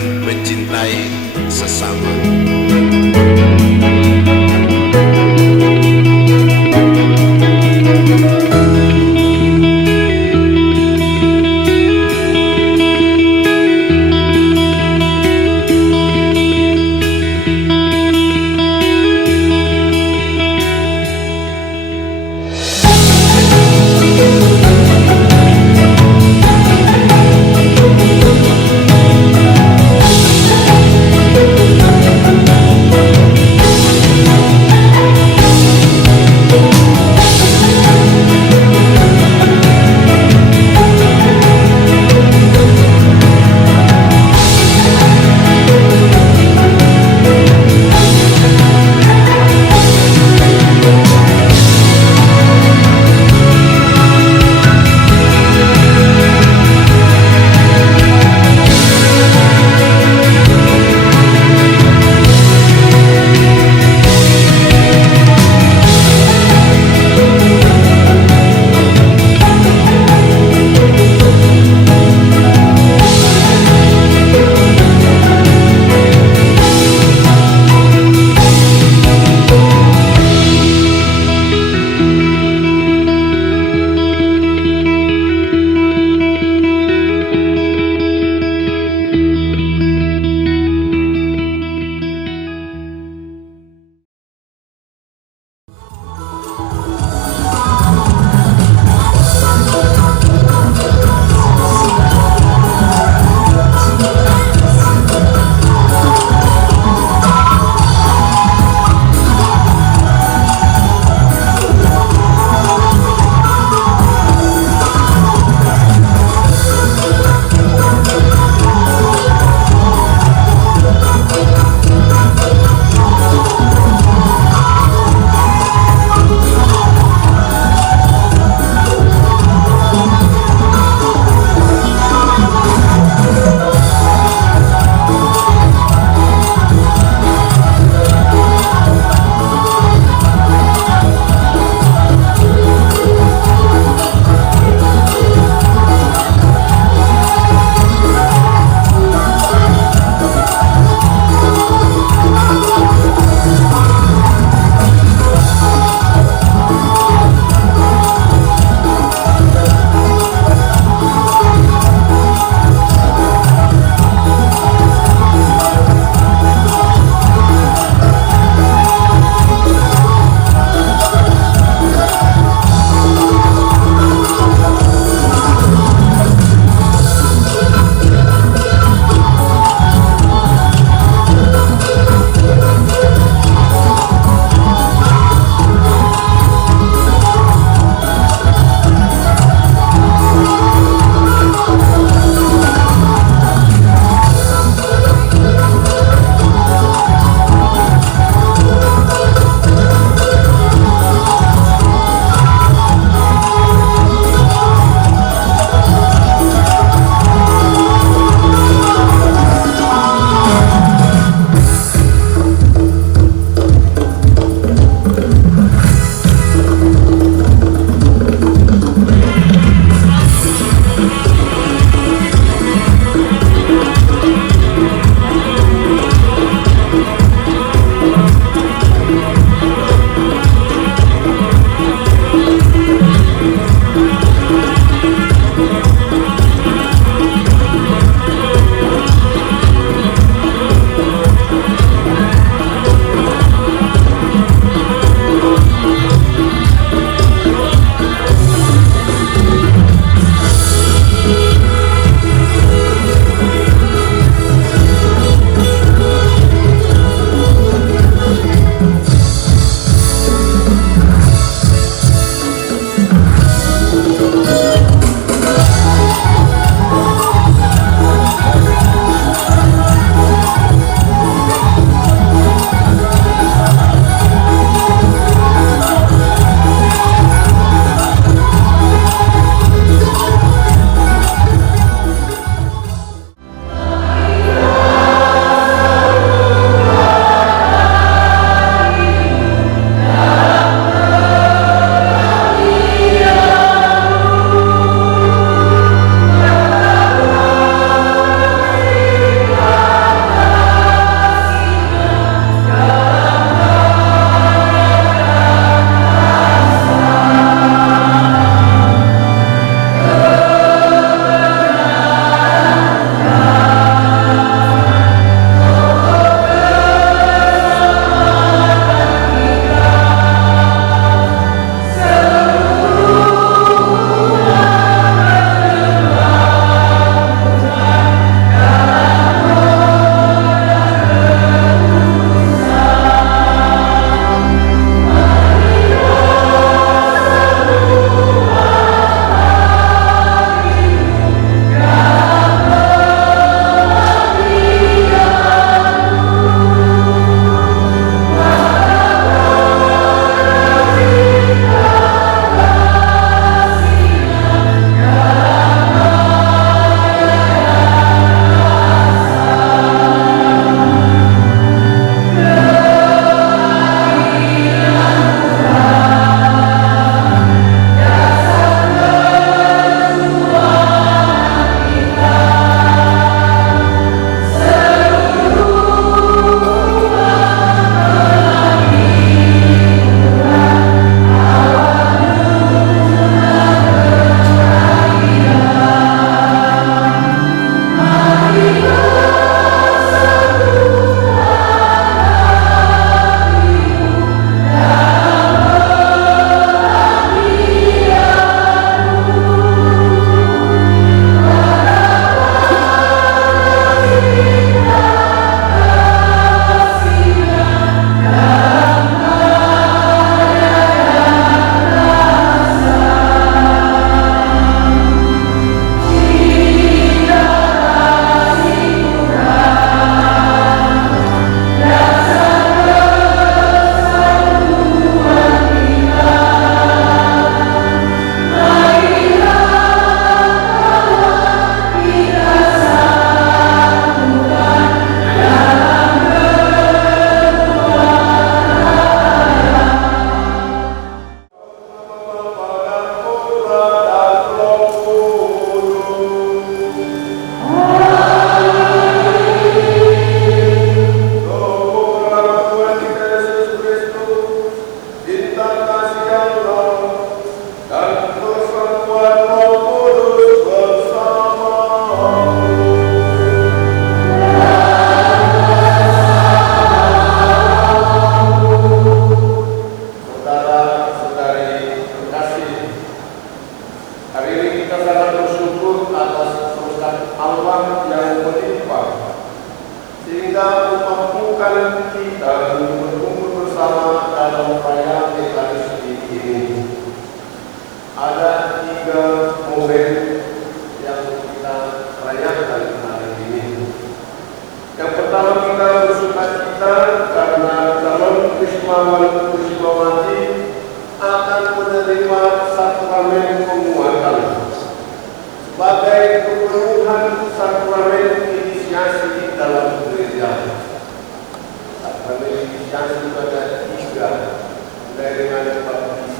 dan mencintai sesama.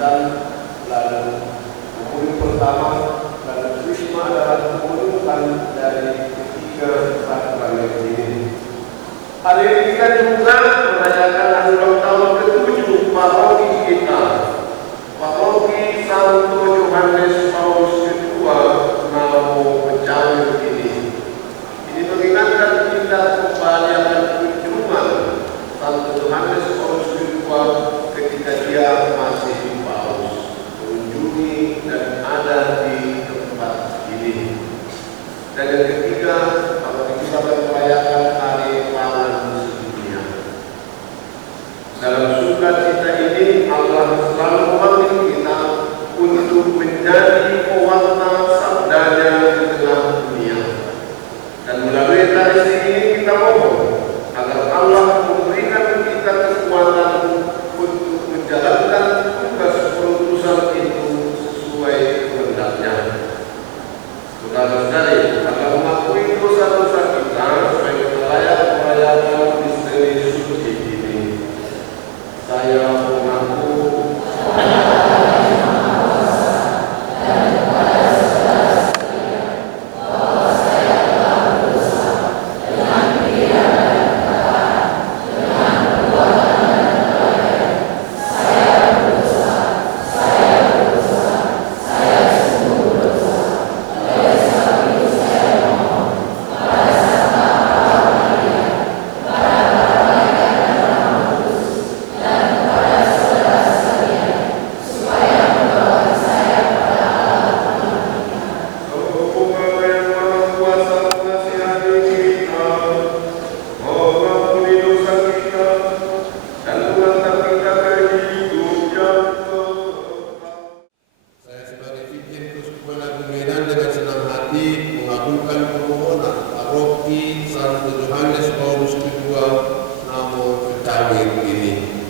barisan, lalu pemulung pertama, lalu Wisma adalah pemulungkan dari ketiga sakramen ini. Hari ini kita juga merayakan ulang tahun ke-7 paroki kita, paroki Santo Yohanes Paulus II Namo Pecandu ini. Ini mengingatkan kita kembali akan kunjungan Santo Yohanes Paulus II ketika dia masih di Paus, mengunjungi dan ada di tempat ini. Dan yang ketiga, kalau kita merayakan hari pangan sedunia. Dalam sukacita ini Allah selalu memanggil kita untuk menjadi pewarta sabdanya di tengah dunia. Dan melalui tradisi ini kita mohon agar Allah memberikan kita kekuatan untuk menjalankan tugas perutusan itu sesuai kehendaknya. Saudara-saudari, agar mengakui dosa-dosa kita sebagai merayakan misteri suci ini, saya mengaku Santo Yohanes Paulus II Namo Pecandu ini.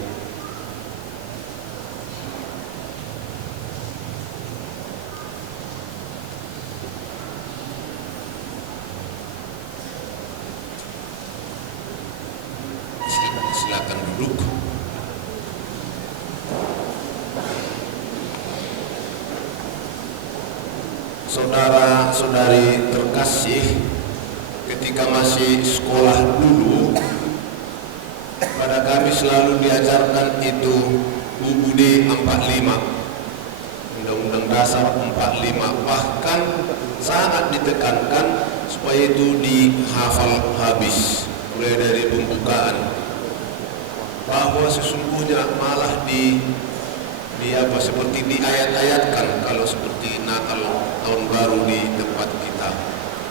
Silakan duduk. Saudara-saudari terkasih, ketika masih sekolah dulu, pada kami selalu diajarkan itu UUD 45, Undang-Undang Dasar 45, bahkan sangat ditekankan supaya itu dihafal habis, mulai dari pembukaan, bahwa sesungguhnya malah seperti diayat-ayatkan kalau seperti Natal tahun baru di tempat kita.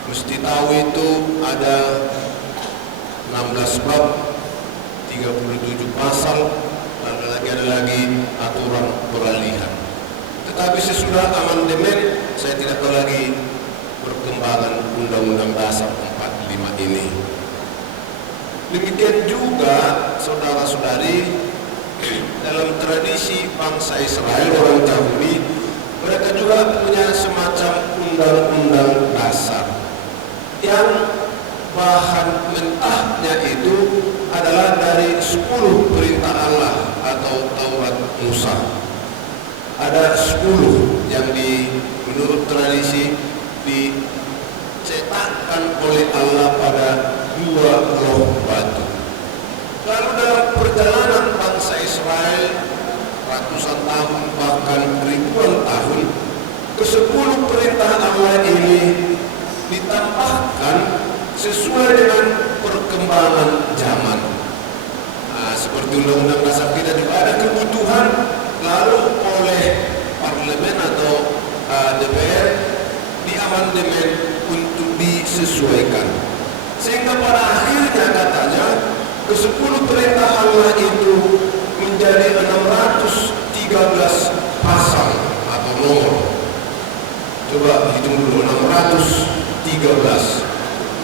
Mesti tahu itu ada 16 bab, 37 pasal, lalu ada lagi aturan peralihan. Tetapi sesudah amandemen, saya tidak tahu lagi perkembangan Undang-Undang Dasar 45 ini. Demikian juga saudara-saudari, dalam tradisi bangsa Israel orang Yahudi, mereka juga punya semacam undang-undang dasar yang bahan mentahnya itu adalah dari 10 perintah Allah atau Taurat Musa. Ada 10 yang menurut tradisi dicetakkan oleh Allah pada 2 loh batu. Lalu dalam perjalanan bangsa Israel ratusan tahun bahkan ribuan tahun, ke-10 perintah Allah ini ditambahkan sesuai dengan perkembangan zaman. Seperti Undang-Undang Dasar kita juga ada kebutuhan, lalu oleh parlemen atau DPR diamandemen untuk disesuaikan. Sehingga pada akhirnya katanya ke-10 perintah Allah itu menjadi 613 pasal atau nomor. Coba hitung dulu, 613.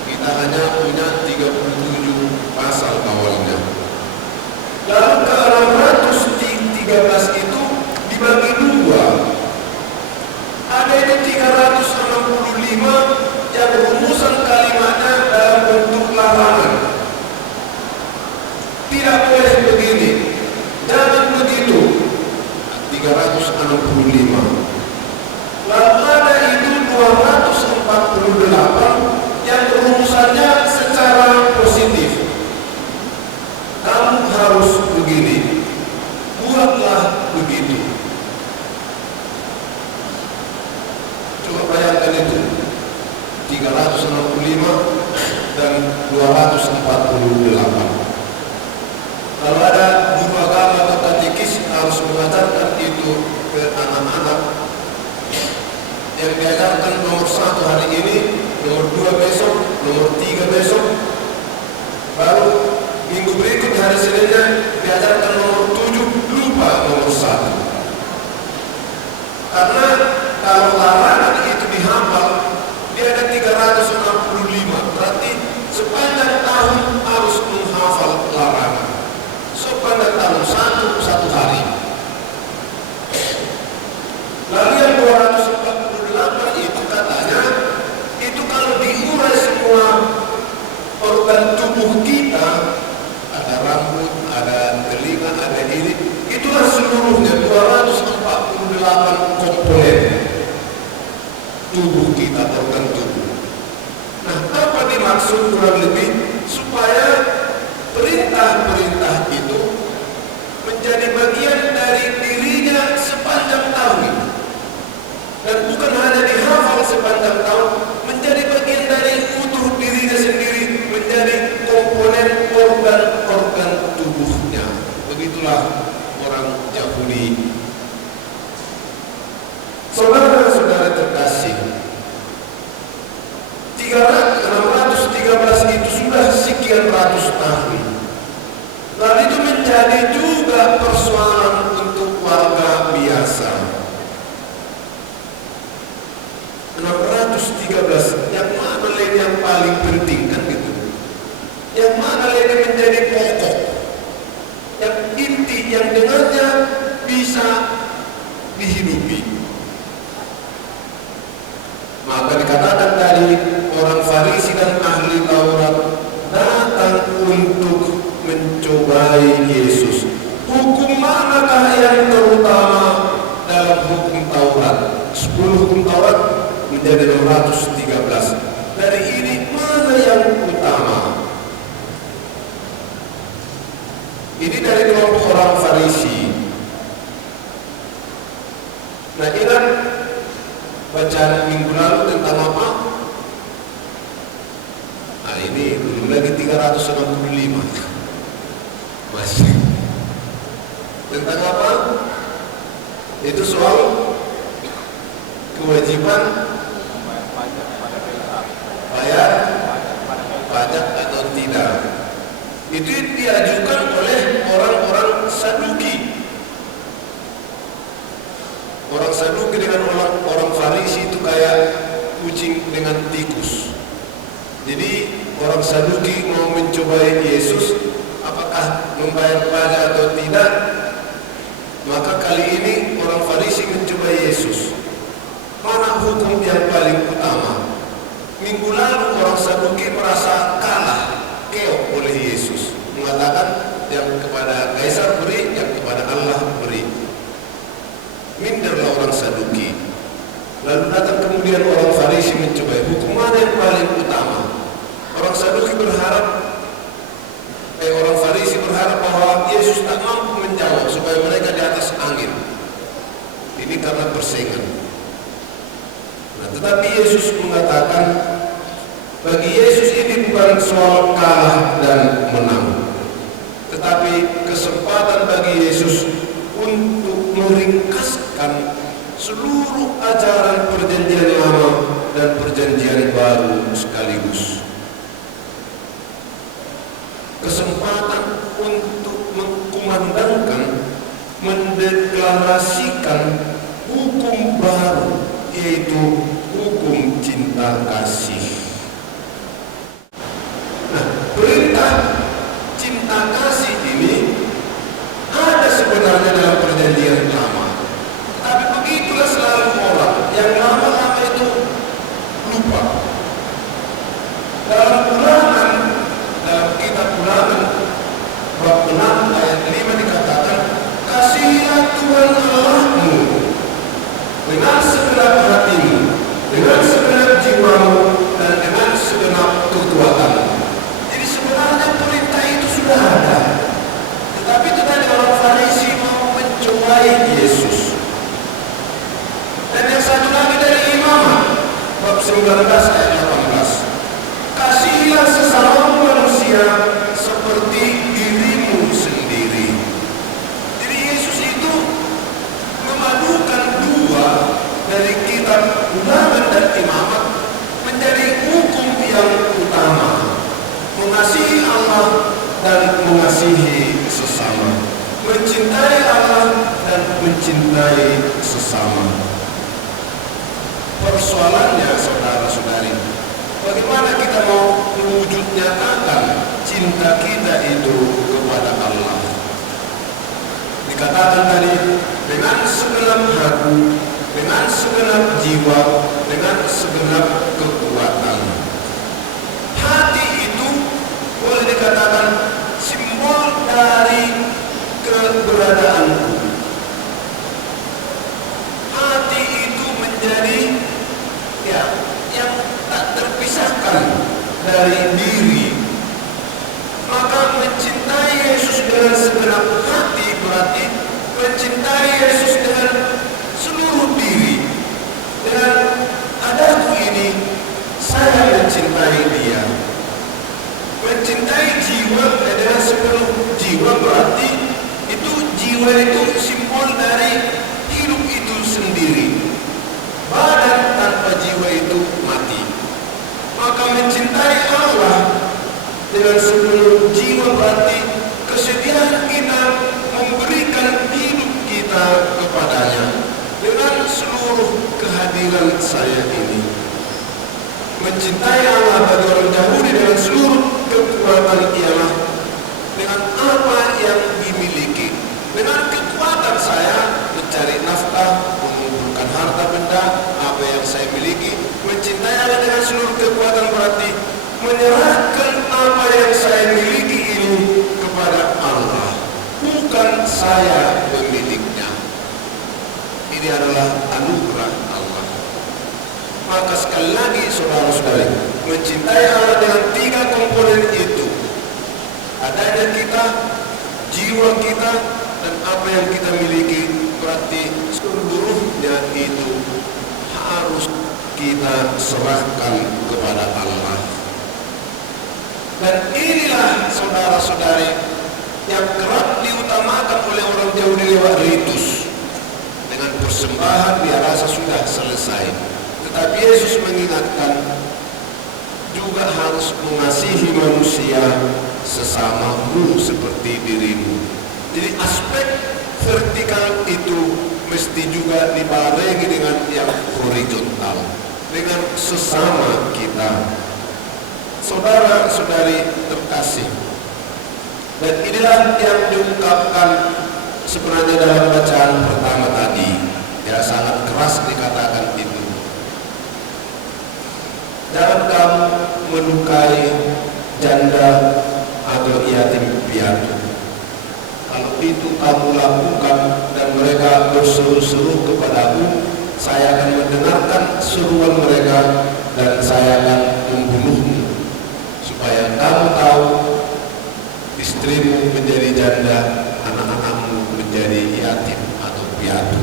Kita hanya punya 37 pasal awalnya. Lalu ke 613 itu dibagi 2. Ada ini 365 yang rumusan kalimatnya dalam bentuk larangan. Tidak boleh begini, jangan begitu. 365. Lalu ada itu 248 yang rumusannya secara positif. Kamu harus begini, buatlah begitu. Coba bayangkan itu, 365 dan 248. Kalau ada guru agama atau katekis harus mengajarkan itu ke anak-anak, yang diajarkan nomor 1 hari ini, nomor 2 besok, nomor 3 besok, baru minggu berikut hari Seninnya diajarkan nomor 7, lupa nomor 1. Karena kalau larangan itu dihafal, dia ada 365, berarti sepanjang tahun harus menghafal larangan. Sepanjang tahun satu hari. Lalu yang 248 itu katanya, itu kalau diurai semua organ tubuh kita, ada rambut, ada telinga, ada ini, itulah seluruhnya 248 komponen tubuh kita, organ tubuh. Nah, apa dimaksud kurang lebih? Supaya perintah-perintah itu menjadi bagian dari dirinya sepanjang tahun. Dan bukan hanya dihafal sepanjang tahun, menjadi bagian dari utuh dirinya sendiri, menjadi komponen organ-organ tubuhnya. Begitulah orang Yahudi. Saudara-saudara terkasih, 613 itu sudah sekian ratus tahun. Lalu itu menjadi juga persoalan untuk warga biasa. 613, yang mana lagi yang paling penting kan gitu? Yang mana lagi menjadi pokok, yang inti, yang dengannya bisa dihidupi? Maka dikatakan tadi, orang Farisi dan ahli Taurat datang untuk mencobai Yesus. Hukum manakah yang terutama dalam hukum Taurat? 10 hukum Taurat menjadi 613. Dari ini mana yang utama? Ini dari kelompok orang Farisi. Nah, ingat bacaan minggu lalu tentang apa? Nah, ini belum lagi 365. Masih. Tentang apa? Itu soal kewajiban bayar pajak atau tidak. Itu diajukan oleh orang-orang Saduki. Orang Saduki dengan orang Farisi itu kayak kucing dengan tikus. Jadi orang Saduki mau mencobai Yesus, apakah membayar pajak atau tidak? Maka kali ini orang Farisi mencobai Yesus. Mana hukum yang paling utama? Minggu lalu orang Saduki merasa kalah, keok oleh Yesus, mengatakan yang kepada Kaisar beri, yang kepada Allah beri. Minderlah orang Saduki. Lalu datang kemudian orang Farisi mencobai, hukum mana yang paling utama? Orang Saduki orang Farisi berharap bahwa Yesus tak mampu menjawab supaya mereka di atas angin. Ini karena persaingan. Nah, tetapi Yesus mengatakan, bagi Yesus ini bukan soal kalah dan menang, tetapi kesempatan bagi Yesus untuk meringkaskan seluruh ajaran perjanjian lama dan perjanjian baru sekaligus. Kesempatan untuk mengkumandangkan, mendeklarasikan hukum baru, yaitu hukum cinta kasih. Nah, perintah cinta kasih ini ada sebenarnya dalam perjanjian lama. Tapi begitulah selalu orang yang lama-lama itu lupa. Dalam kitab Ulangan bab 6 ayat 5 dikatakan, kasihilah Tuhan Allah mencintai Yesus. Dan yang satu lagi dari Imamat bab 19 ayat 18. Kasihilah sesama manusia seperti dirimu sendiri. Jadi Yesus itu memadukan dua dari kitab Ulangan dan Imamat menjadi hukum yang utama. Mengasihi Allah dan mengasihi sesama. Mencintai Allah dan mencintai sesama. Persoalannya saudara-saudari, bagaimana kita mau mewujud nyatakan cinta kita itu kepada Allah? Dikatakan tadi, dengan segenap hati, dengan segenap jiwa, dengan segenap kekuatan. Hati itu boleh dikatakan simbol dari keberadaanku. Hati itu menjadi yang tak terpisahkan dari diri. Maka mencintai Yesus dengan segenap hati berarti mencintai Yesus dengan seluruh diri. Dengan adaku ini saya mencintai Dia. Mencintai jiwa dengan sepenuh jiwa berarti itu jiwa itu simbol dari hidup itu sendiri. Badan tanpa jiwa itu mati. Maka mencintai Allah dengan seluruh jiwa berarti kesediaan kita memberikan hidup kita kepadanya dengan seluruh kehadiran saya ini. Mencintai Allah bagi orang Yahudi dengan seluruh kekuatan ialah dengan apa yang dimiliki. Dengan kekuatan saya mencari nafkah, mengumpulkan harta benda, apa yang saya miliki. Mencintai Allah dengan seluruh kekuatan berarti menyerahkan apa yang saya miliki ini kepada Allah, bukan saya pemiliknya. Ini adalah anugerah Allah. Maka sekali lagi saudara-saudari, mencintai Allah dengan tiga komponen itu, adanya kita, jiwa kita, dan apa yang kita miliki, berarti seluruhnya itu harus kita serahkan kepada Allah. Dan inilah saudara-saudari yang kerap diutamakan oleh orang Yahudi lewat ritus. Dengan persembahan dia rasa sudah selesai. Tetapi Yesus mengingatkan juga harus mengasihi manusia sesamamu seperti dirimu. Jadi aspek vertikal itu mesti juga dibarengi dengan yang horizontal, dengan sesama kita. Saudara-saudari terkasih, dan inilah yang diungkapkan sebenarnya dalam bacaan pertama tadi. Ya, sangat keras dikatakan itu. Jangan kamu melukai janda atau yatim piatu. Kalau itu kamu lakukan dan mereka berseru-seru kepadaku, saya akan mendengarkan seruan mereka dan saya akan membunuhmu, supaya kamu tahu istrimu menjadi janda, anak-anakmu menjadi yatim atau piatu.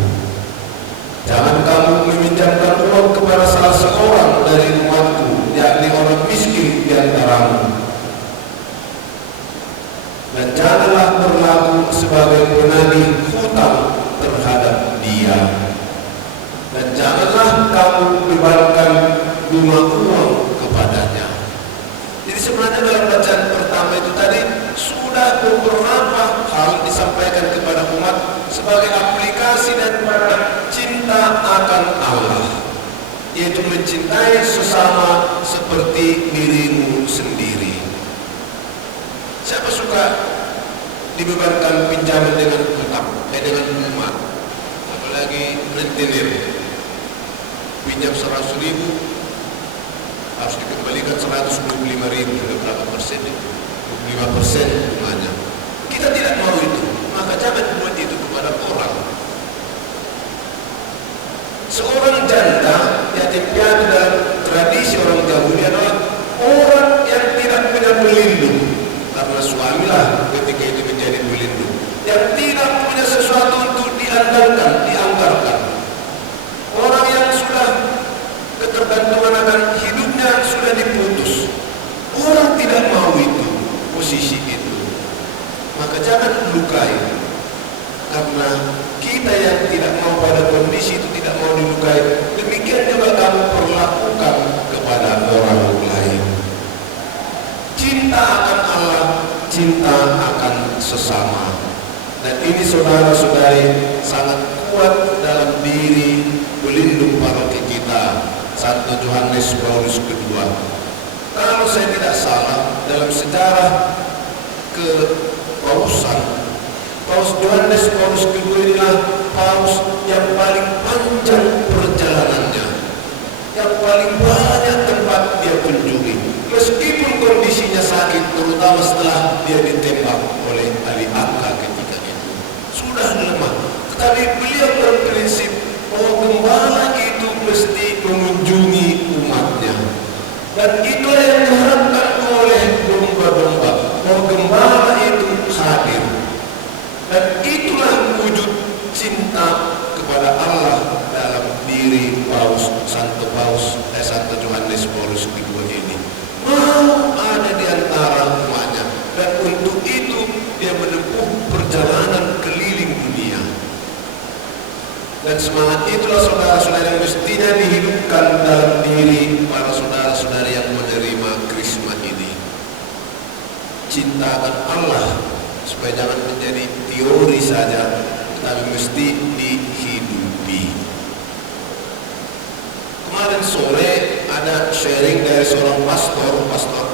Jangan kamu meminjamkan uang kepada salah seorang dari umatku, yakni orang miskin di antaramu. Dan janganlah berlaku sebagai penagih hutang terhadap dia. Dan janganlah kamu bebankan bunga uang kepadanya. Jadi sebenarnya dalam bacaan pertama itu tadi sudah beberapa hal disampaikan kepada umat sebagai aplikasi daripada cinta akan Allah, yaitu mencintai sesama seperti dirimu sendiri. Siapa suka dibebankan pinjaman dengan hutang, dengan umat, apalagi rentenir, pinjam 100.000 harus dikembalikan 125.000, berapa persen itu? 25% bunganya. Kita tidak mau itu, maka jangan buat itu kepada orang. Seorang janda, yatim piatu dalam tradisi orang Yahudi adalah orang yang tidak punya pelindung, karena suamilah ketika itu menjadi pelindung, yang tidak punya sesuatu untuk diandalkan diandalkan, dianggarkan. Orang yang sudah ketergantungan akan hidupnya sudah diputus. Orang tidak mau itu, posisi itu. Maka jangan lukai. Karena kita yang tidak mau pada kondisi itu, tidak mau dilukai, demikian juga kamu perlakukan kepada orang lain. Cinta akan Allah, cinta akan sesama. Dan ini saudara-saudari sangat kuat dalam diri pelindung paroki kita, Santo Yohanes Paulus II. Kalau saya tidak salah, dalam sejarah kepausan, Paus Yohanes Paulus II inilah paus yang paling panjang perjalanannya, yang paling banyak tempat dia kunjungi, meskipun kondisinya sakit, terutama setelah dia ditembak oleh ahli angka ketika itu. Sudah lemah, tetapi beliau berprinsip bahwa gembala itu mesti mengunjungi umatnya. Dan itulah yang diharapkan oleh domba-domba, bahwa gembala itu hadir. Dan itulah wujud cinta kepada Allah dalam diri Santo Yohanes Paulus II ini. Mau ada di antara umatnya, dan untuk itu dia menempuh perjalanan keliling dunia. Dan semangat itulah saudara-saudara yang mestinya dihidupkan dalam diri para saudara-saudara yang menerima Krisma ini. Cintakan Allah, supaya jangan menjadi teori saja, tetapi mesti dihidupi. Kemarin sore ada sharing dari seorang pastor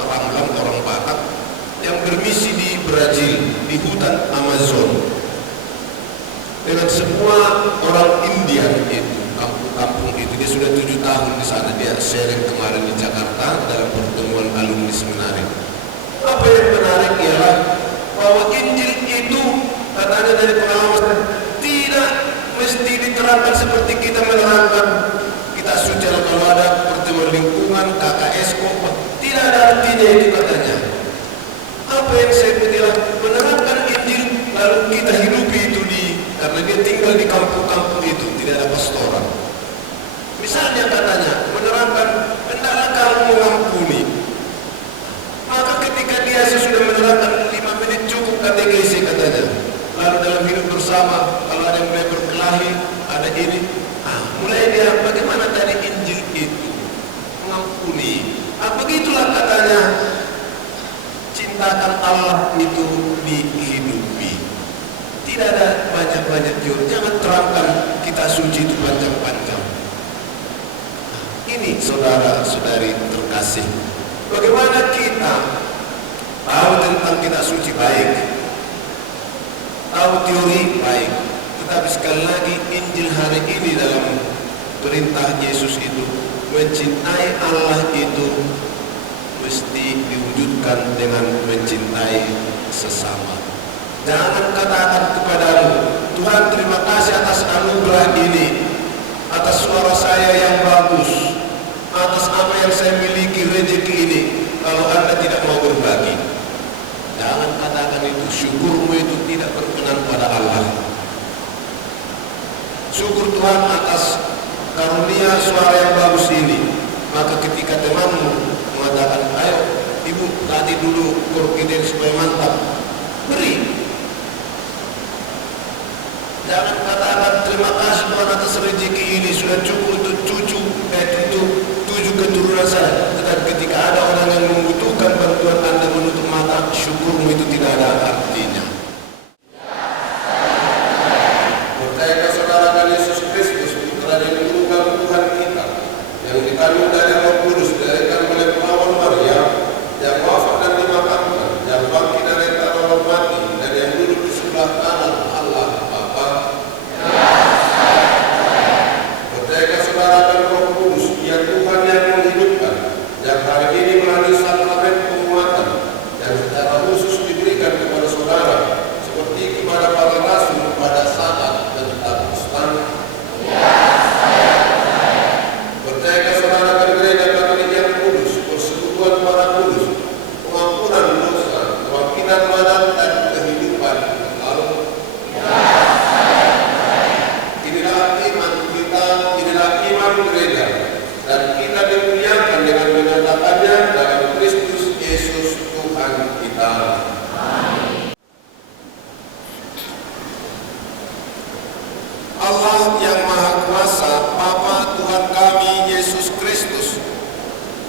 Ramlan, orang Batak, yang bermisi di Brazil, di hutan Amazon, dengan semua orang Indian itu, kampung-kampung itu. Dia sudah 7 tahun di sana. Dia sharing kemarin di Jakarta dalam pertemuan alumni seminari. Apa yang menarik ialah bahwa Injil itu, katanya dari pengalaman, tidak mesti diterapkan seperti kita menerapkan kita suci kalau ada pertemuan lingkungan, KKS, tidak ada artinya itu katanya. Apa yang saya bilang, menerapkan Injil lalu kita hidupi itu karena dia tinggal di kampung-kampung itu, tidak ada pastoran. Misalnya katanya, menerapkan hendaklah kamu mengampuni. Maka ketika dia sudah menerapkan 5 menit cukup katekesi katanya. Lalu dalam hidup bersama, kalau ada yang mulai berkelahi, ada ini, mulai dia bagaimana tadi Injil itu mengampuni. Begitulah katanya, cintakan Allah itu dihidupi. Tidak ada banyak-banyak teori. Jangan terangkan kita suci itu panjang-panjang. Ini saudara-saudari terkasih, bagaimana kita tahu tentang kita suci baik, tahu teori baik, tetapi sekali lagi Injil hari ini dalam perintah Yesus itu, mencintai Allah itu mesti diwujudkan dengan mencintai sesama. Jangan katakan kepadamu, Tuhan terima kasih atas anugerah ini, atas suara saya yang bagus, atas apa yang saya miliki, rezeki ini, kalau Anda tidak mau berbagi. Jangan katakan itu. Syukurmu itu tidak berkenan pada Allah. Syukur Tuhan atas karunia suara yang bagus ini. Maka ketika temanmu mengatakan, ayo ibu latih dulu korkiden supaya mantap, beri. Jangan katakan terima kasih Tuhan atas rezeki ini, sudah cukup untuk untuk 7 keturunan saya. Tetapi ketika ada orang yang membutuhkan bantuan Anda menutup mata, syukurmu itu tidak ada artinya. Percayakan saudara akan Yesus Kristus, Putra dan Juru Tuhan kita, yang dikandung dari Roh Kudus, dilahirkan oleh perawan Maria, yang wafat dan dimakamkan, yang bangkit dari antara orang mati, dan yang duduk di sebelah kanan Allah Bapa. Percayakan imam gereja, dan kita dimuliakan dengan menyatakannya dalam Kristus Yesus Tuhan kita. Allah yang Maha Kuasa, Bapa Tuhan kami Yesus Kristus,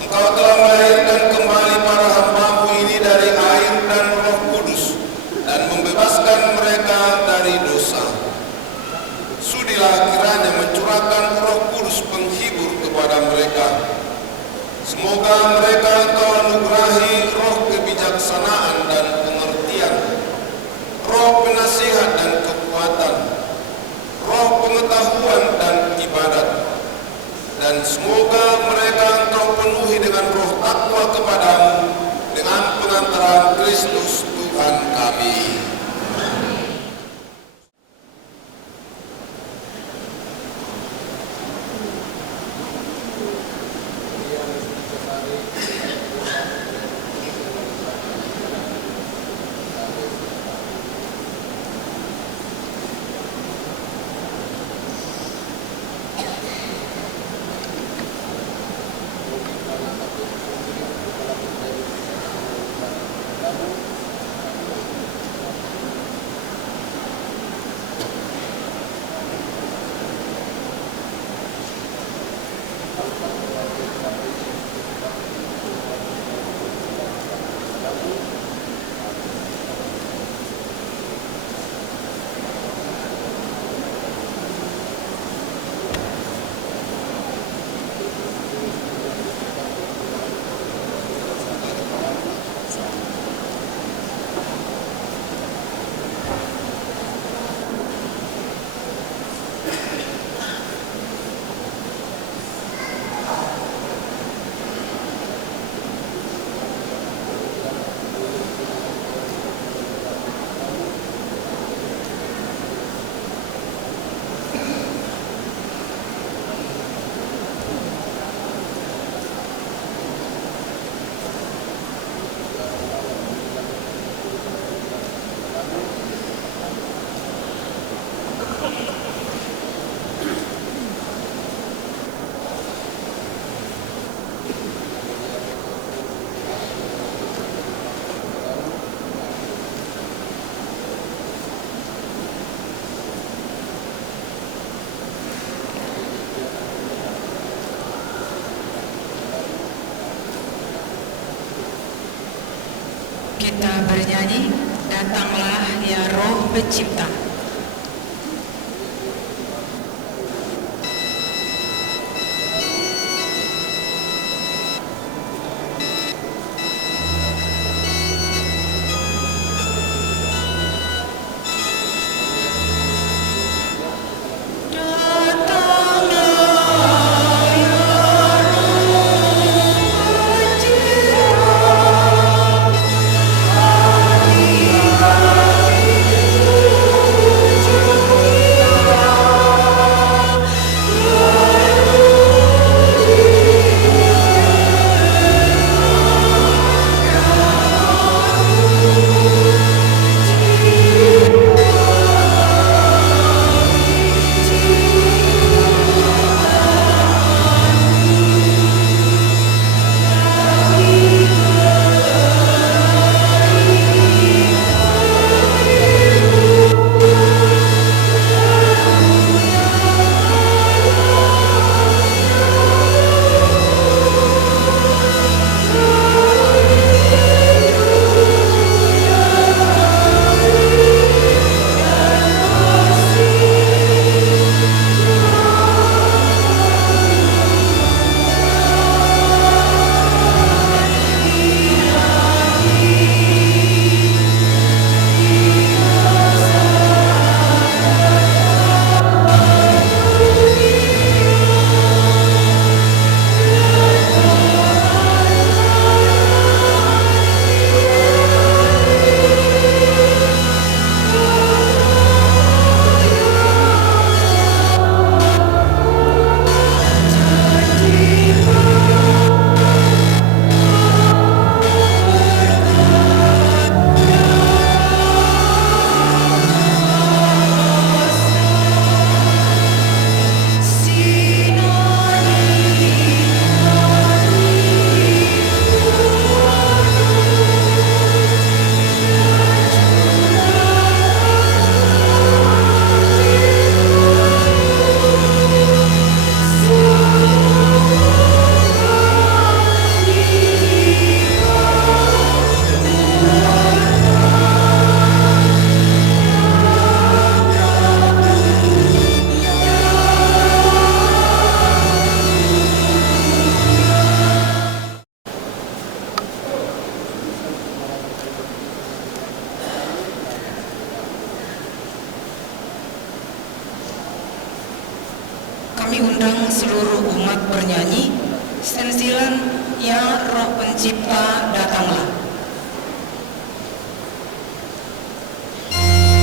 Engkau telah melahirkan kembali para hamba-Mu ini dari air dan Roh Kudus dan membebaskan mereka dari dosa. Sudilah kiranya mencurahkan Roh Kudus penghibur kepada mereka. Semoga mereka Engkau anugerahi roh kebijaksanaan dan pengertian, roh penasihat dan kekuatan, roh pengetahuan dan ibadat, dan semoga mereka Engkau penuhi dengan roh takwa kepadamu dengan pengantaran Kristus Tuhan kami. Kita bernyanyi, datanglah ya Roh Pencipta. Datanglah kami undang seluruh umat bernyanyi stensilan Ya Roh Pencipta Datanglah. Amin.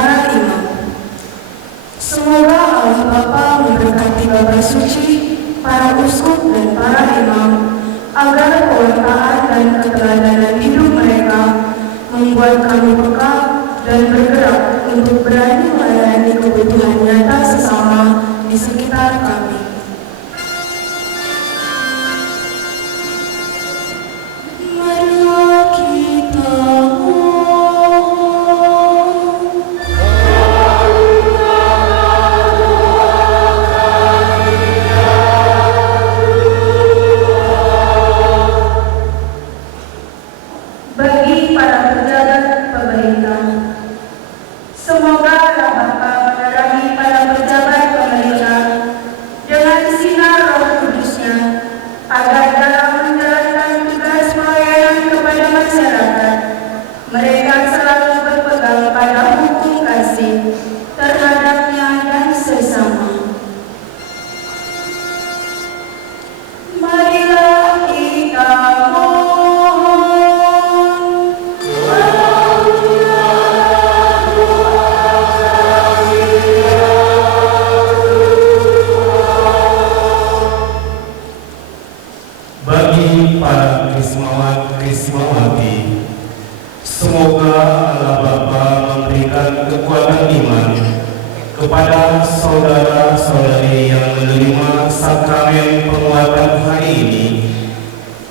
para imam. Semoga Allah Bapa memberkati Bapa Suci, para uskup dan para imam, agar pewartaan dan keteladanan hidup mereka membuat kami peka dan bergerak untuk berani melayani kebutuhan nyata sesama di sekitar kami. Marilah kita bagi para pejabat pemerintah. Semoga Allah Bapa menerangi para pejabat pemerintah dengan sinar Roh Kudus-Nya, agar dalam menjalankan tugas pelayanan kepada masyarakat, mereka selalu berpegang pada hukum kasih terhadapnya dan sesama. Marilah kita bagi para Krismawati, semoga Allah Bapa memberikan kekuatan iman kepada saudara-saudari yang menerima sakramen penguatan hari ini,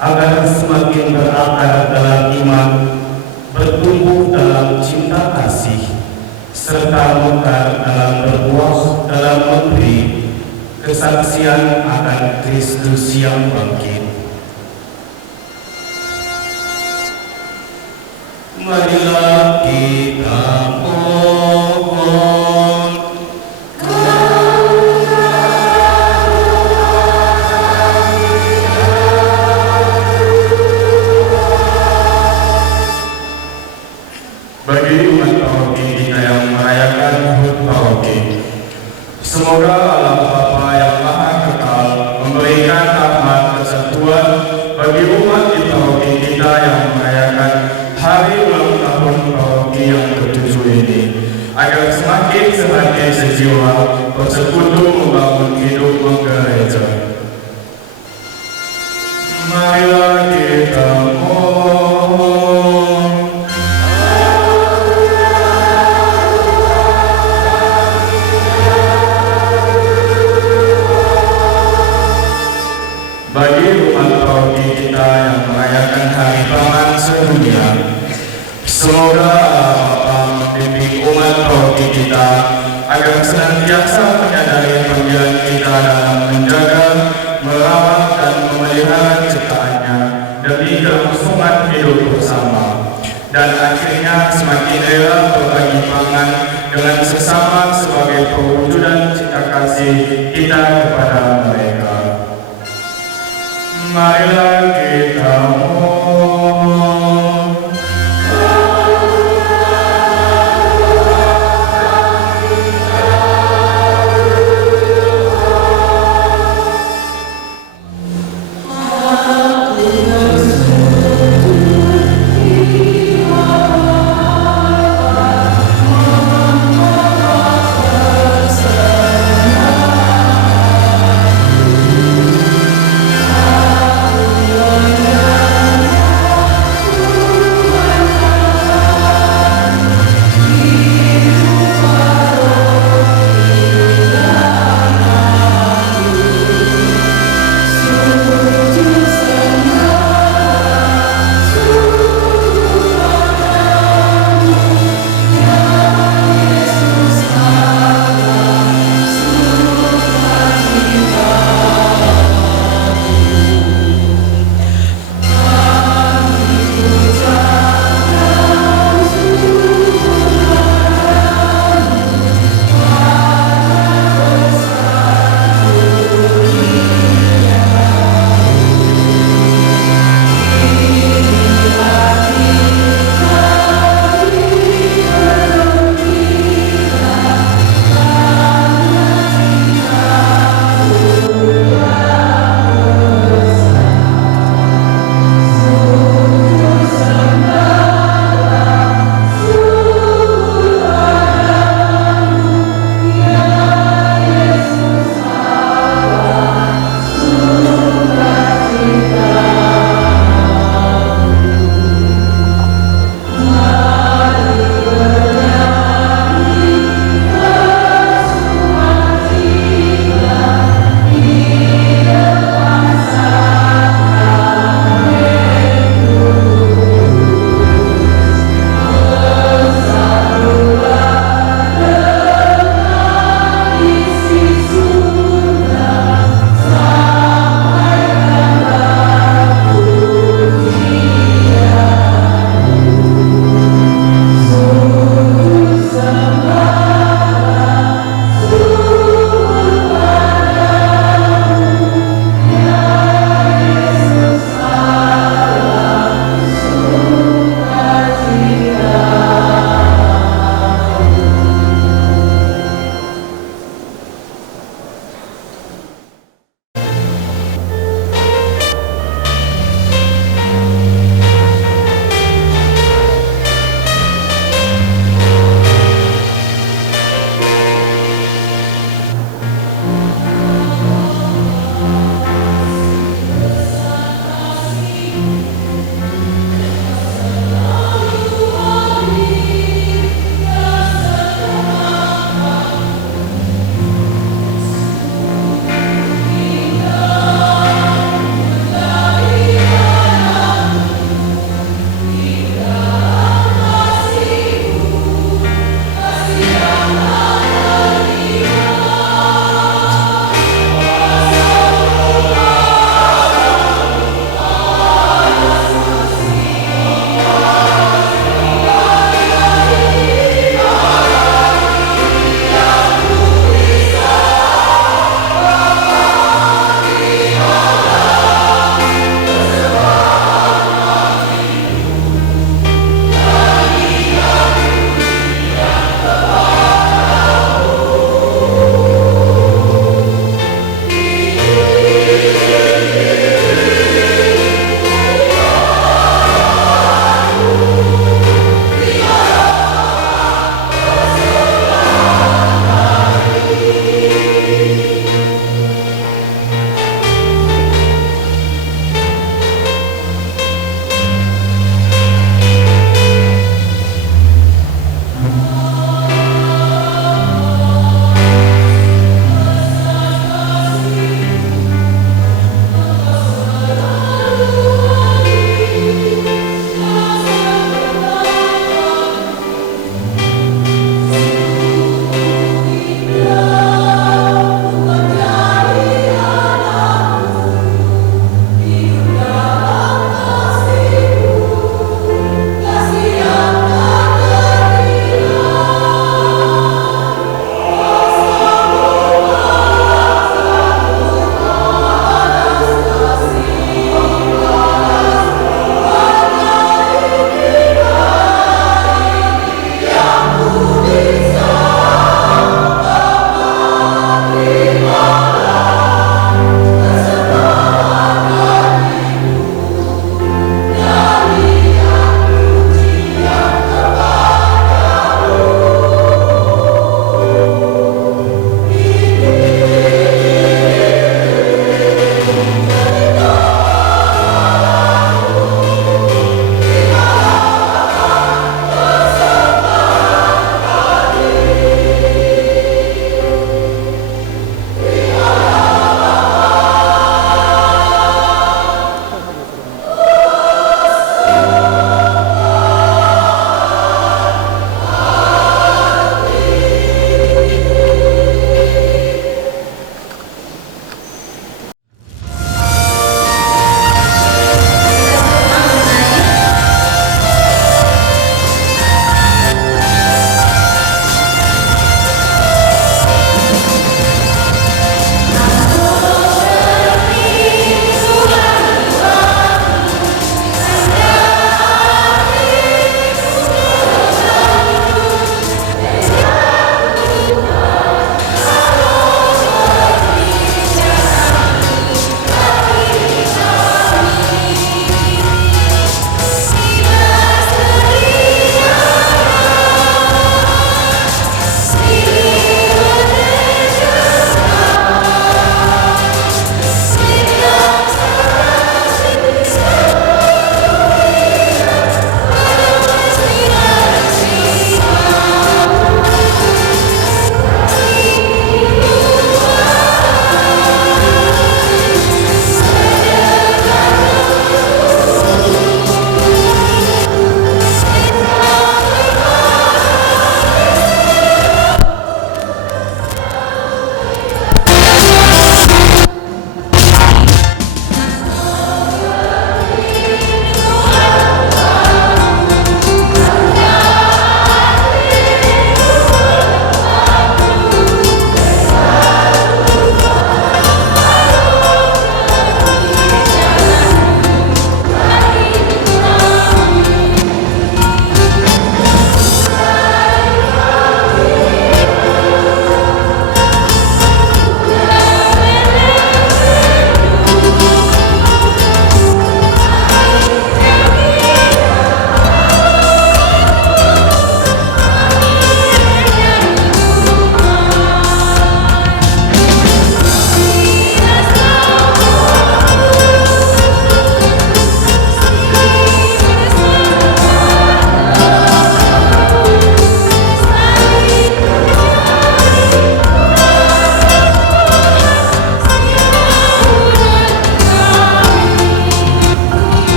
agar semakin berakar dalam iman, bertumbuh dalam cinta kasih, serta mekar dalam berbuah dalam memberi kesaksian akan Kristus yang bangkit. Marilah kita mohon. Bagi umat Paroki kita yang merayakan HUT Paroki, semoga Allah Bapa yang Maha Kekal memberikan rahmat kesatuan bagi umat di Paroki kita yang merayakan hari ulang tahun Paroki yang ke-7 ini, agar semakin sehati sejiwa bersekutu membangun hidup menggereja. Marilah kita mohon. Bagi umat Paroki kita yang merayakan Hari Pangan Sedunia, semoga Allah Bapa membimbing umat Paroki kita agar senantiasa menyadari panggilan kita dalam menjaga, merawat dan memelihara ciptaannya demi kelangsungan hidup bersama, dan akhirnya semakin rela berbagi pangan dengan sesama sebagai perwujudan cinta kasih kita kepada mereka. Marilah kita mohon.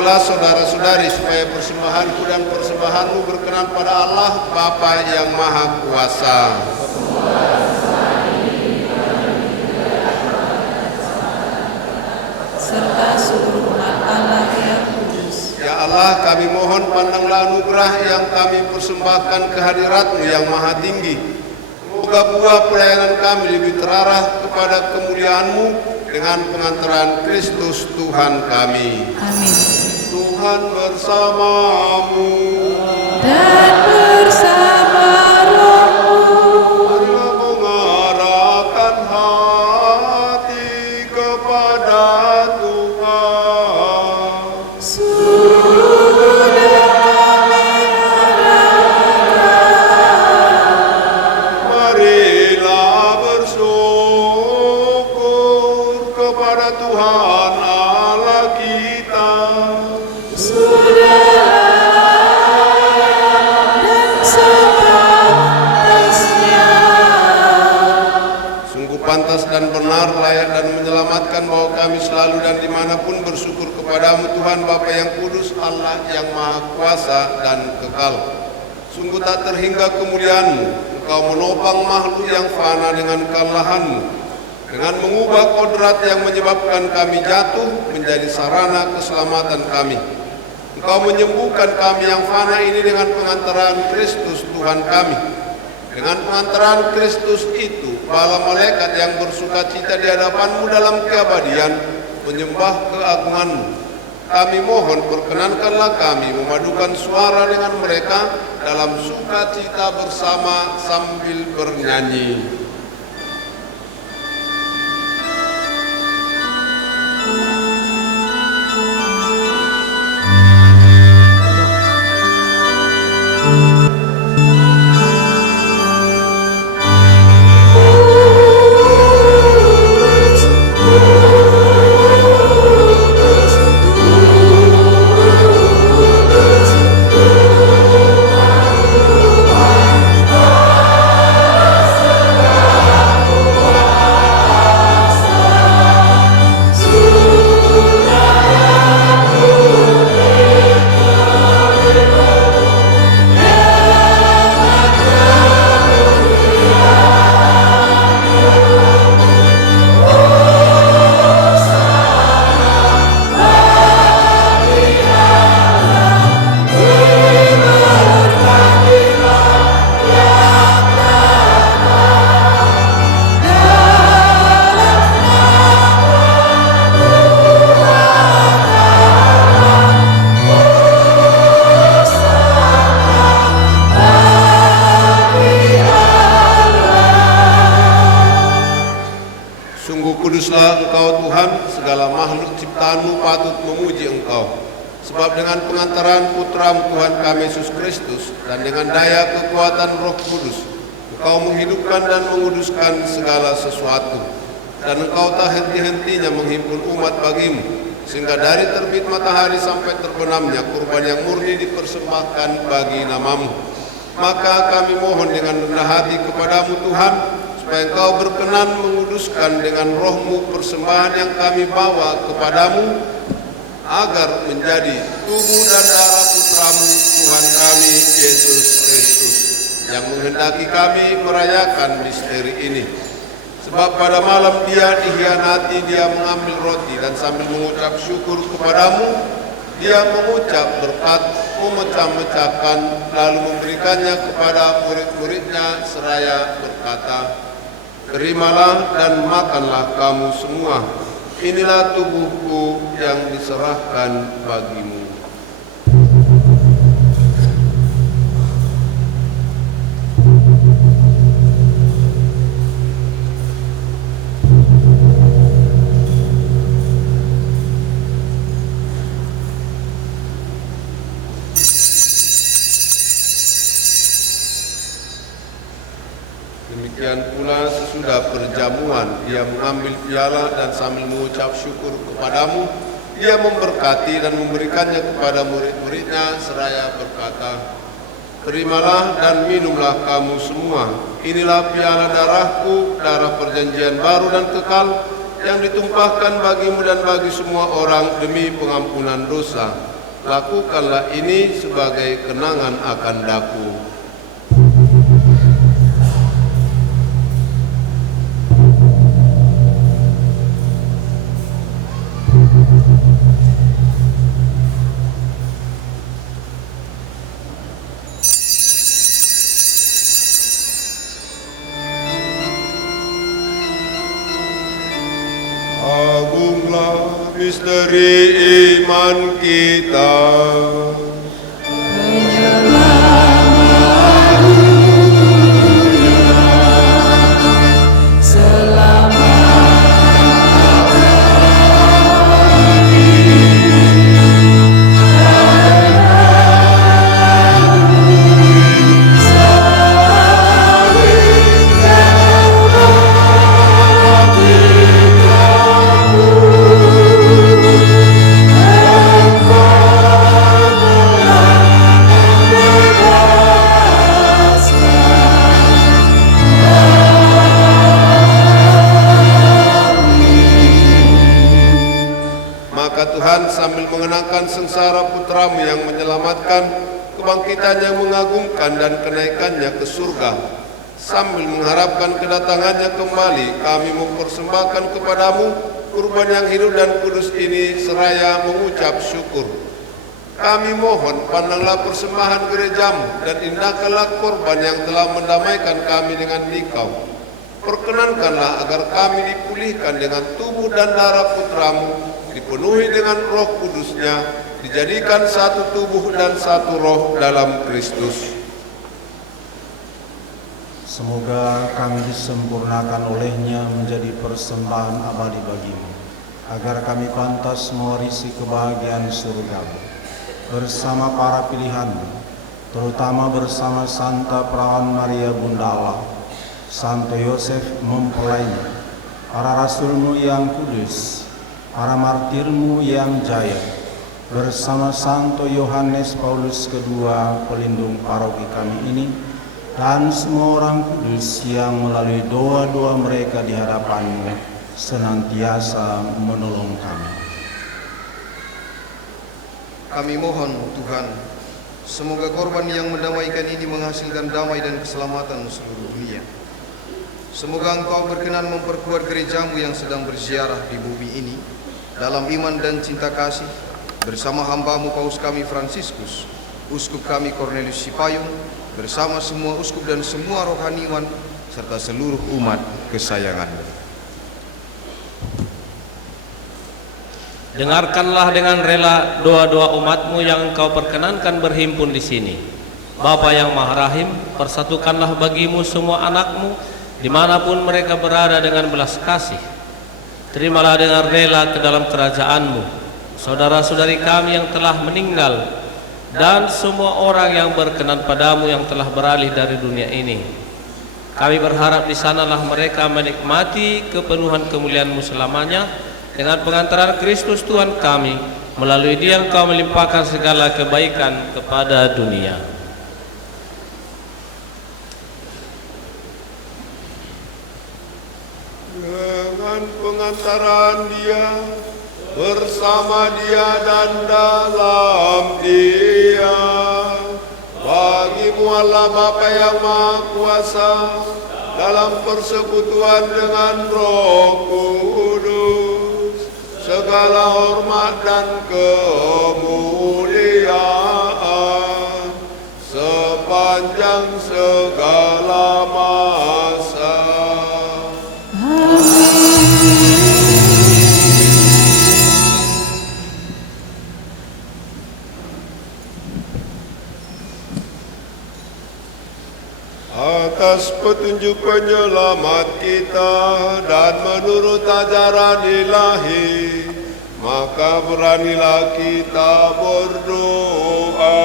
Terimalah saudara-saudari supaya persembahanku dan persembahanmu berkenan pada Allah Bapa yang Maha Kuasa. serta seluruh umat Allah yang kudus. Ya Allah, kami mohon pandanglah anugerah yang kami persembahkan ke hadirat-Mu yang maha tinggi. Semoga buah pelayanan kami lebih terarah kepada kemuliaan-Mu dengan pengantaran Kristus Tuhan kami. Amin. Tuhan bersamamu. Dan bersama rohmu. Marilah mengarahkan hati kepada Tuhan. Marilah bersyukur kepada Tuhan Allah kita. Sungguh pantas dan benar, layak dan menyelamatkan bahwa kami selalu dan dimanapun bersyukur kepadamu Tuhan Bapa yang kudus, Allah yang maha kuasa dan kekal. Sungguh tak terhingga kemuliaan-Mu, Engkau menopang makhluk yang fana dengan kelahan-Mu, dengan mengubah kodrat yang menyebabkan kami jatuh menjadi sarana keselamatan kami. Engkau menyembuhkan kami yang fana ini dengan pengantaran Kristus Tuhan kami. Dengan pengantaran Kristus itu, para malaikat yang bersukacita di hadapan-Mu dalam keabadian menyembah keagungan-Mu. Kami mohon perkenankanlah kami memadukan suara dengan mereka dalam sukacita bersama sambil bernyanyi. Kuduslah Engkau Tuhan, segala makhluk ciptaan-Mu patut memuji Engkau. Sebab dengan pengantaran Putra-Mu Tuhan kami Yesus Kristus dan dengan daya kekuatan Roh Kudus, Engkau menghidupkan dan menguduskan segala sesuatu. Dan Engkau tak henti-hentinya menghimpun umat bagi-Mu, sehingga dari terbit matahari sampai terbenamnya kurban yang murni dipersembahkan bagi nama-Mu. Maka kami mohon dengan rendah hati kepada-Mu Tuhan, supaya Engkau berkenan menguduskan dengan Roh-Mu persembahan yang kami bawa kepadamu, agar menjadi tubuh dan darah Putra-Mu Tuhan kami Yesus Kristus, yang menghendaki kami merayakan misteri ini. Sebab pada malam Dia dikhianati, Dia mengambil roti dan sambil mengucap syukur kepadamu, Dia mengucap berkat, memecah-mecahkan, lalu memberikannya kepada murid-muridnya seraya berkata, "Terimalah dan makanlah kamu semua. Inilah tubuhku yang diserahkan bagimu." Demikian pula sesudah perjamuan, Dia mengambil piala dan sambil mengucap syukur kepadamu, Dia memberkati dan memberikannya kepada murid-muridnya seraya berkata, "Terimalah dan minumlah kamu semua. Inilah piala darahku, darah perjanjian baru dan kekal, yang ditumpahkan bagimu dan bagi semua orang demi pengampunan dosa. Lakukanlah ini sebagai kenangan akan daku. Agunglah misteri iman kita. Sambil mengenangkan sengsara putramu yang menyelamatkan, kebangkitan yang mengagumkan dan kenaikannya ke surga, sambil mengharapkan kedatangannya kembali, kami mempersembahkan kepadamu kurban yang hidup dan kudus ini seraya mengucap syukur. Kami mohon, pandanglah persembahan gerejamu dan indahkanlah korban yang telah mendamaikan kami dengan Dikau. Perkenankanlah agar kami dipulihkan dengan tubuh dan darah putramu, dipenuhi dengan Roh Kudusnya, dijadikan satu tubuh dan satu roh dalam Kristus. Semoga kami disempurnakan olehnya menjadi persembahan abadi bagimu, agar kami pantas mewarisi kebahagiaan surga bersama para pilihanmu, terutama bersama Santa Perawan Maria Bunda Allah, Santo Yosef mempelainya, para rasulmu yang kudus, para martirmu yang jaya, bersama Santo Yohanes Paulus II, pelindung paroki kami ini, dan semua orang kudus yang melalui doa-doa mereka di hadapan-Mu senantiasa menolong kami. Kami mohon Tuhan, semoga korban yang mendamaikan ini menghasilkan damai dan keselamatan seluruh dunia. Semoga Engkau berkenan memperkuat gerejamu yang sedang berziarah di bumi ini dalam iman dan cinta kasih, bersama hamba-Mu Paus kami Fransiskus, Uskup kami Cornelius Sipayung, bersama semua uskup dan semua rohaniwan, serta seluruh umat kesayangan-Mu. Dengarkanlah dengan rela doa-doa umat-Mu yang Engkau perkenankan berhimpun di sini. Bapa yang Maha Rahim, persatukanlah bagimu semua anak-Mu, dimanapun mereka berada dengan belas kasih. Terimalah dengan rela ke dalam kerajaan-Mu saudara-saudari kami yang telah meninggal, dan semua orang yang berkenan padamu yang telah beralih dari dunia ini. Kami berharap di sanalah mereka menikmati kepenuhan kemuliaan-Mu selamanya, dengan pengantaran Kristus Tuhan kami, melalui Dia Engkau melimpahkan segala kebaikan kepada dunia. Dengan pengantaran Dia, bersama Dia dan dalam Dia, bagi-Mu Allah Bapa yang Maha Kuasa, dalam persekutuan dengan Roh Kudus, segala hormat dan kemuliaan sepanjang segala masa. Atas petunjuk penyelamat kita dan menurut ajaran ilahi, maka beranilah kita berdoa.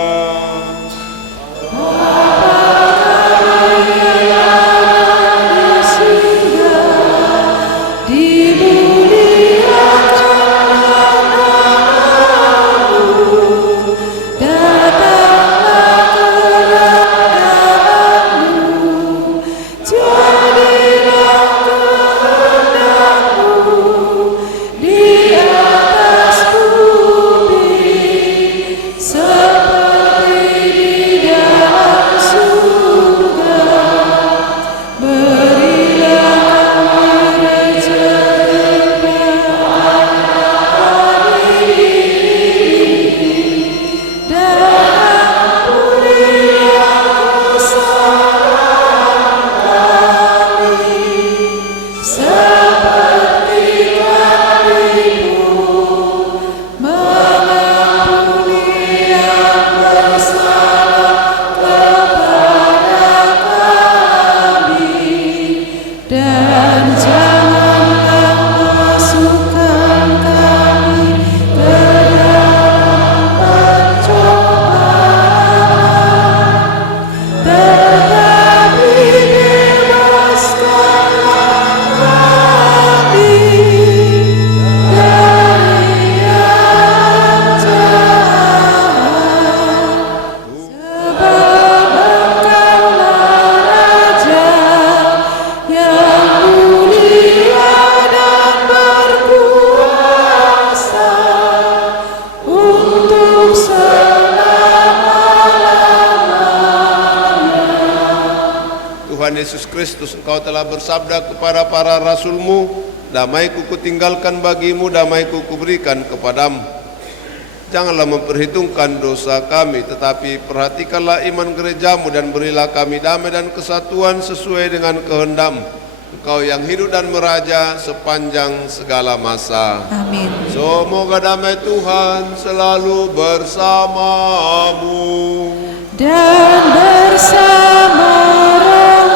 Tuhan Yesus Kristus, Engkau telah bersabda kepada para rasul-Mu, damai-Ku kutinggalkan bagimu, damai-Ku kuberikan kepadamu. Janganlah memperhitungkan dosa kami, tetapi perhatikanlah iman gereja-Mu dan berilah kami damai dan kesatuan sesuai dengan kehendak-Mu. Engkau yang hidup dan meraja sepanjang segala masa. Amin. Semoga damai Tuhan selalu bersamamu. Dan bersama rohmu.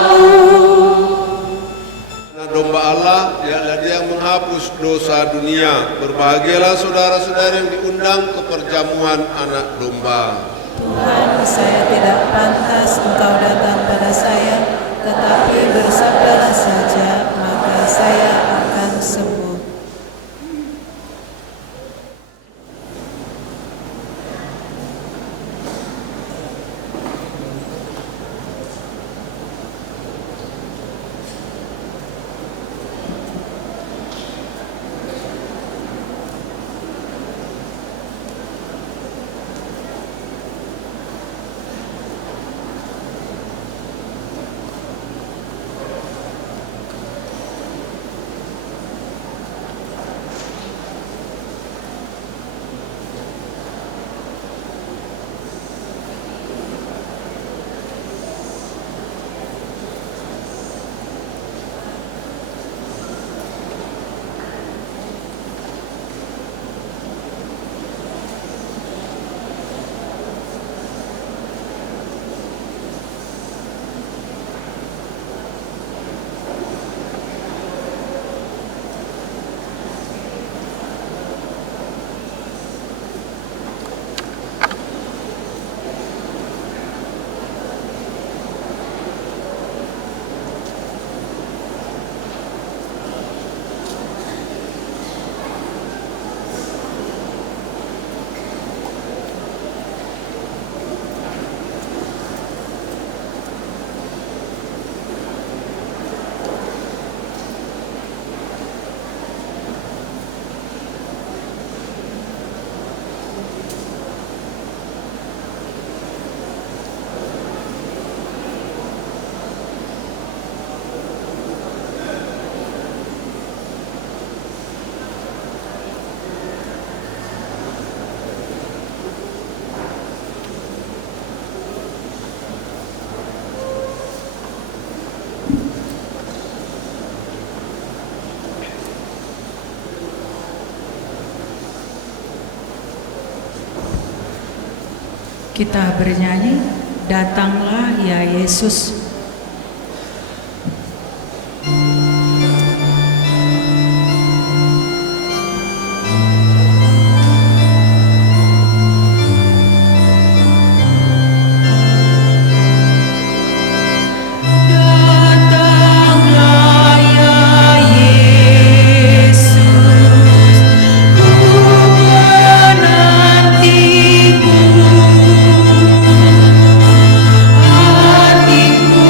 Domba Allah, dialah Dia yang menghapus dosa dunia. Berbahagialah saudara-saudara yang diundang ke perjamuan anak domba. Tuhan, saya tidak pantas Engkau datang pada saya, tetapi bersabdalah saja, maka saya akan sembuh. Kita bernyanyi, Datanglah ya Yesus. Hatiku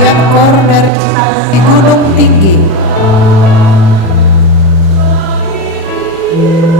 sajian kor dari di gunung tinggi. Amen.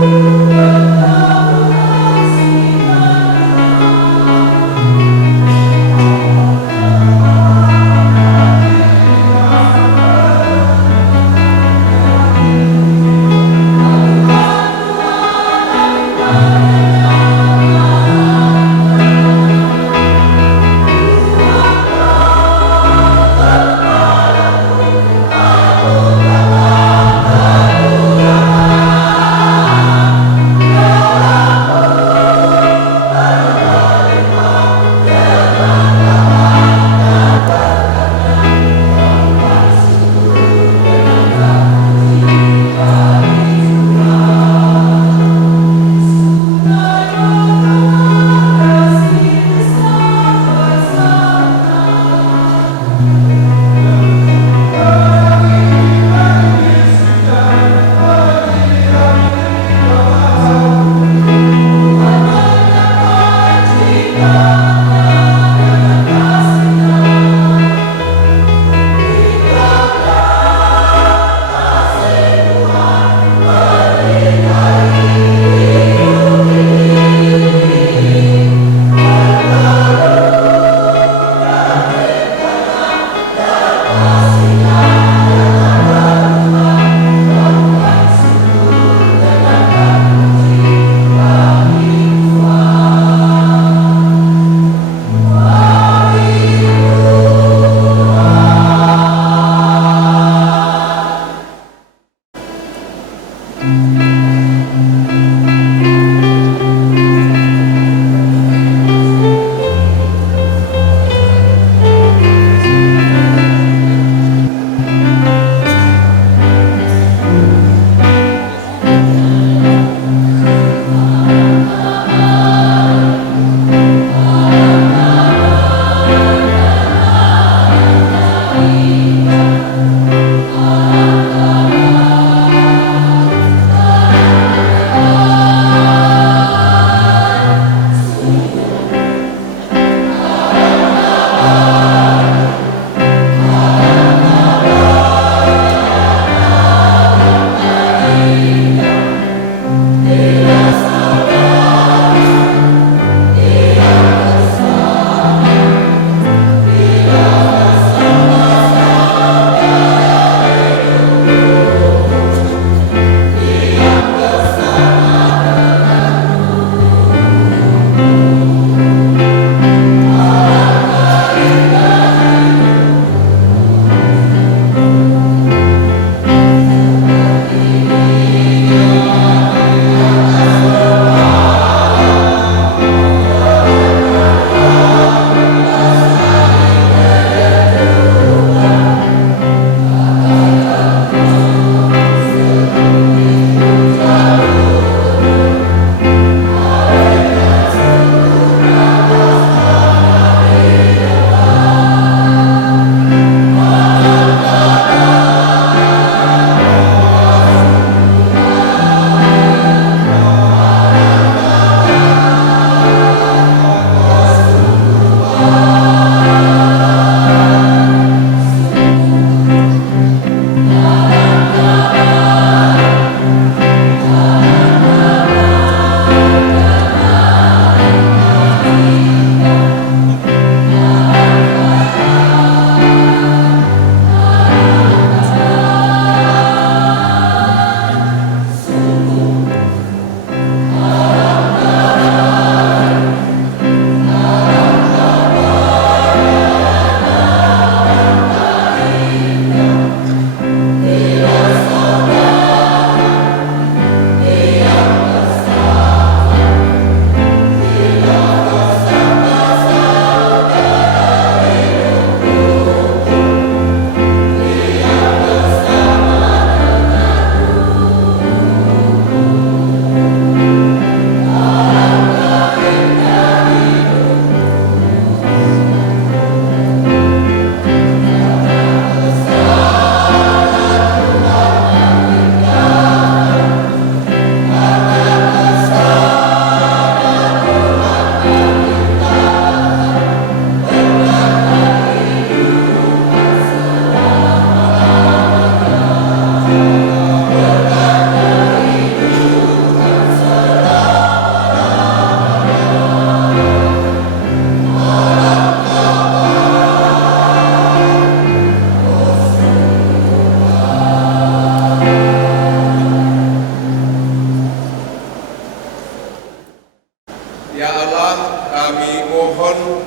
Allah, kami mohon,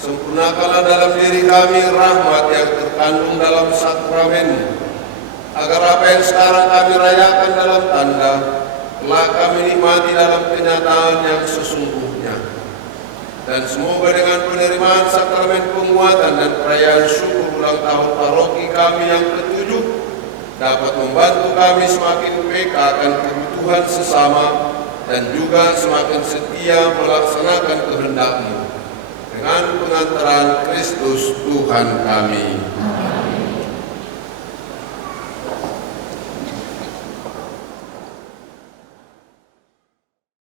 sempurnakanlah dalam diri kami rahmat yang terkandung dalam sakramen, agar apa yang sekarang kami rayakan dalam tanda, telah kami nikmati dalam kenyataan yang sesungguhnya. Dan semoga dengan penerimaan sakramen penguatan dan perayaan syukur ulang tahun paroki kami yang ke-7 dapat membantu kami semakin peka akan kebutuhan sesama dan juga semakin setia melaksanakan kehendak-Mu. Dengan pengantaran Kristus Tuhan kami.